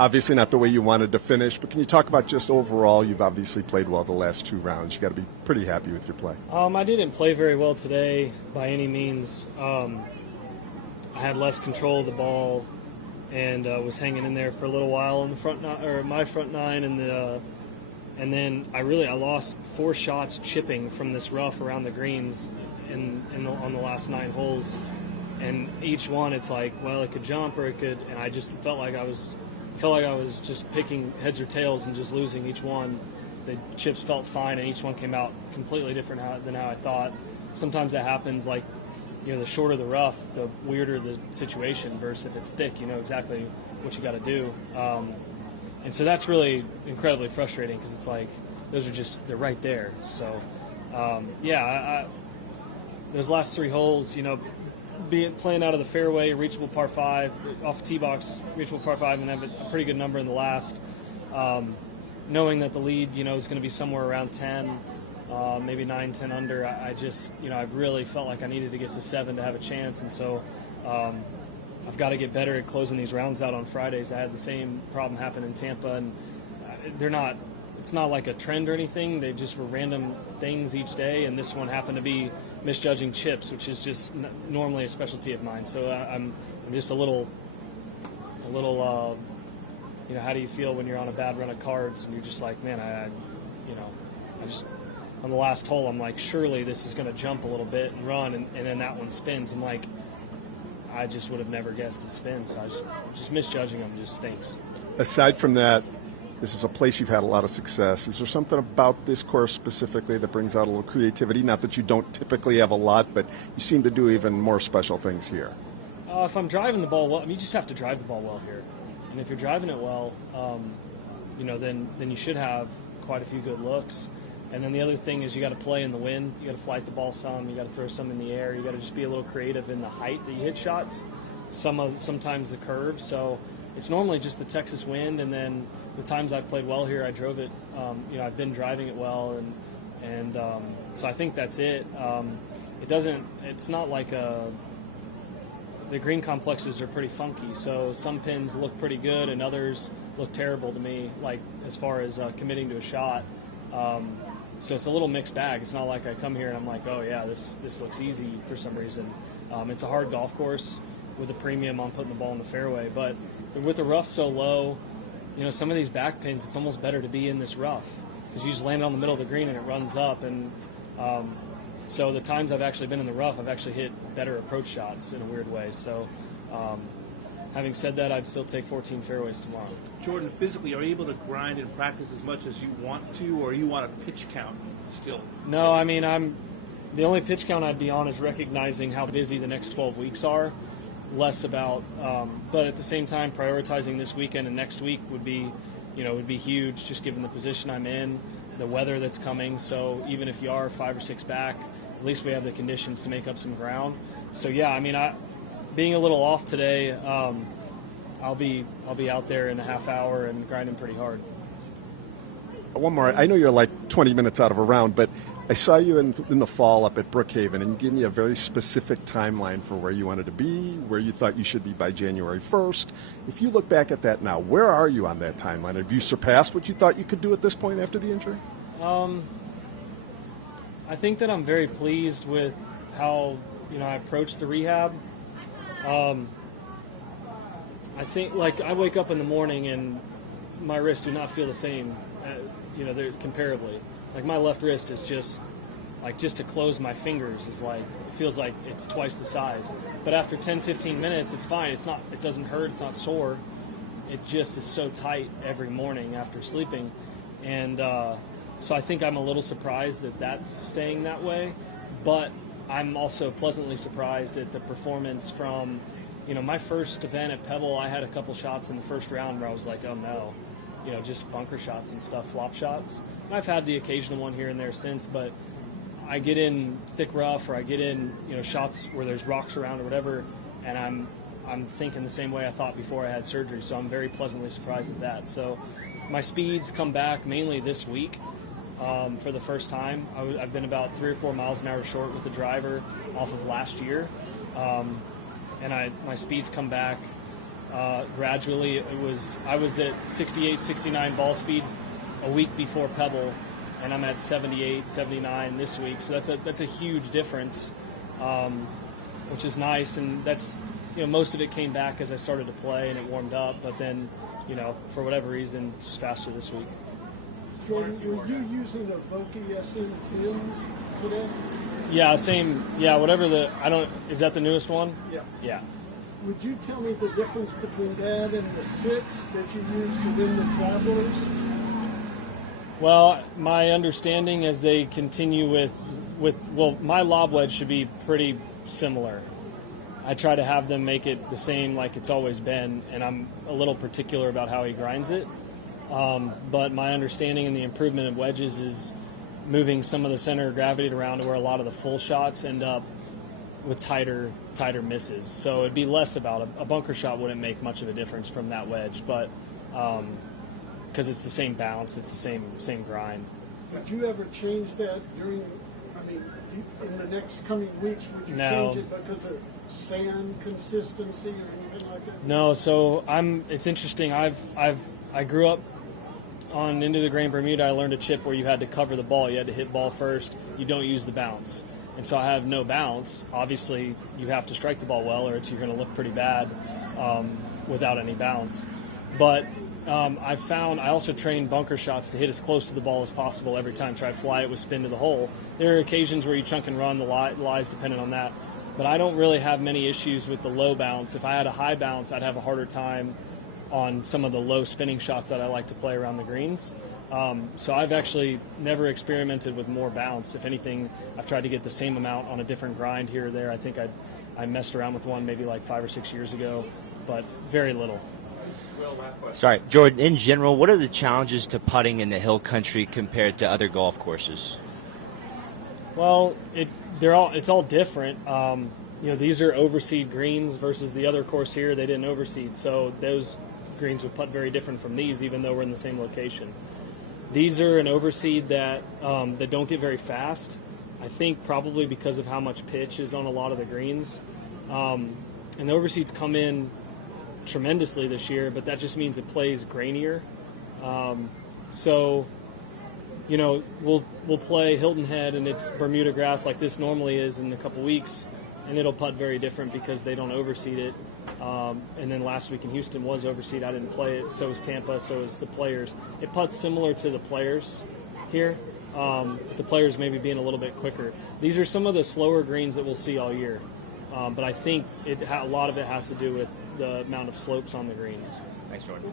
Obviously not the way you wanted to finish, but can you talk about just overall? You've obviously played well the last 2 rounds. You got to be pretty happy with your play. I didn't play very well today by any means. I had less control of the ball and was hanging in there for a little while on the front my front nine, and then I lost 4 shots chipping from this rough around the greens on the last 9 holes, and each one it's like, well, it could jump or it could, and I just felt like I was just picking heads or tails and just losing each one. The chips felt fine, and each one came out completely different than how I thought. Sometimes that happens, like, the shorter the rough, the weirder the situation, versus if it's thick, you know exactly what you got to do. And so that's really incredibly frustrating, because it's like they're right there. So, those last 3 holes, playing out of the fairway, reachable par 5, off tee box, reachable par 5, and have a pretty good number in the last. Knowing that the lead, is going to be somewhere around 10, maybe 9, 10 under, I just, I really felt like I needed to get to 7 to have a chance, and so I've got to get better at closing these rounds out on Fridays. I had the same problem happen in Tampa, and it's not like a trend or anything. They just were random things each day, and this one happened to be misjudging chips, which is just normally a specialty of mine. So I'm just a little, how do you feel when you're on a bad run of cards and you're just like, man, on the last hole, I'm like, surely this is going to jump a little bit and run, and then that one spins. I'm like, I just would have never guessed it spins. So I just misjudging them just stinks. Aside from that, this is a place you've had a lot of success. Is there something about this course specifically that brings out a little creativity? Not that you don't typically have a lot, but you seem to do even more special things here. If I'm driving the ball well, you just have to drive the ball well here. And if you're driving it well, then you should have quite a few good looks. And then the other thing is you got to play in the wind. You got to flight the ball some. You got to throw some in the air. You got to just be a little creative in the height that you hit shots. Sometimes the curve. So it's normally just the Texas wind, and then the times I've played well here, I drove it. I've been driving it well, and so I think that's it. It's not like the green complexes are pretty funky. So some pins look pretty good, and others look terrible to me. Like as far as committing to a shot. So it's a little mixed bag. It's not like I come here and I'm like, oh yeah, this looks easy for some reason. It's a hard golf course with a premium on putting the ball in the fairway, but with the rough so low, some of these back pins, it's almost better to be in this rough, because you just land it on the middle of the green and it runs up. And so the times I've actually been in the rough, I've actually hit better approach shots in a weird way. So having said that, I'd still take 14 fairways tomorrow. Jordan, physically, are you able to grind and practice as much as you want to, or you want a pitch count still? No, I mean, the only pitch count I'd be on is recognizing how busy the next 12 weeks are, less about, but at the same time, prioritizing this weekend and next week would be huge, just given the position I'm in, the weather that's coming. So even if you are 5 or 6 back, at least we have the conditions to make up some ground. So yeah, I mean, being a little off today, I'll be out there in a half hour and grinding pretty hard. One more. I know you're like 20 minutes out of a round, but I saw you in the fall up at Brookhaven, and you gave me a very specific timeline for where you wanted to be, where you thought you should be by January 1st. If you look back at that now, where are you on that timeline? Have you surpassed what you thought you could do at this point after the injury? I think that I'm very pleased with how I approached the rehab. I think, like, I wake up in the morning and my wrists do not feel the same, they're comparably. Like, my left wrist is just to close my fingers is like, it feels like it's twice the size. But after 10, 15 minutes, it's fine. It doesn't hurt. It's not sore. It just is so tight every morning after sleeping. And so I think I'm a little surprised that that's staying that way. But I'm also pleasantly surprised at the performance from, my first event at Pebble. I had a couple shots in the first round where I was like, oh no, just bunker shots and stuff, flop shots. And I've had the occasional one here and there since, but I get in thick rough, or I get in, shots where there's rocks around or whatever, and I'm thinking the same way I thought before I had surgery. So I'm very pleasantly surprised at that. So my speeds come back mainly this week. For the first time, I've been about 3 or 4 miles an hour short with the driver off of last year, and my speeds come back gradually. I was at 68, 69 ball speed a week before Pebble, and I'm at 78, 79 this week. So that's a huge difference, which is nice. And that's, most of it came back as I started to play and it warmed up. But then, for whatever reason, it's just faster this week. Jordan, were you using the Vokey SM10 today? Yeah, same. Yeah, whatever is that the newest one? Yeah. Yeah. Would you tell me the difference between that and the 6 that you used to win the Travelers? Well, my understanding as they continue with my lob wedge should be pretty similar. I try to have them make it the same like it's always been, and I'm a little particular about how he grinds it. But my understanding in the improvement of wedges is moving some of the center of gravity around to where a lot of the full shots end up with tighter misses. So it'd be less about a bunker shot wouldn't make much of a difference from that wedge, but because it's the same bounce, it's the same grind. Would you ever change that in the next coming weeks? Would you No. change it because of sand consistency or anything like that? No, so it's interesting. I grew up on Into the Grain Bermuda. I learned a chip where you had to cover the ball. You had to hit ball first. You don't use the bounce. And so I have no bounce. Obviously, you have to strike the ball well, or you're going to look pretty bad without any bounce. But I also train bunker shots to hit as close to the ball as possible every time. Try to fly it with spin to the hole. There are occasions where you chunk and run. The lies dependent on that. But I don't really have many issues with the low bounce. If I had a high bounce, I'd have a harder time on some of the low spinning shots that I like to play around the greens. So I've actually never experimented with more bounce. If anything, I've tried to get the same amount on a different grind here or there. I think I messed around with one maybe like 5 or 6 years ago, but very little. Sorry, Jordan, in general, what are the challenges to putting in the hill country compared to other golf courses? Well, it's all different. These are overseed greens versus the other course here. They didn't overseed, so those greens would putt very different from these, even though we're in the same location. These are an overseed that don't get very fast. I think probably because of how much pitch is on a lot of the greens. And the overseeds come in tremendously this year, but that just means it plays grainier. We'll play Hilton Head and it's Bermuda grass like this normally is in a couple weeks, and it'll putt very different because they don't overseed it. And then last week in Houston was overseed. I didn't play it. So is Tampa. So is the Players. It putts similar to the Players here. The Players maybe being a little bit quicker. These are some of the slower greens that we'll see all year. But I think a lot of it has to do with the amount of slopes on the greens. Thanks, Jordan.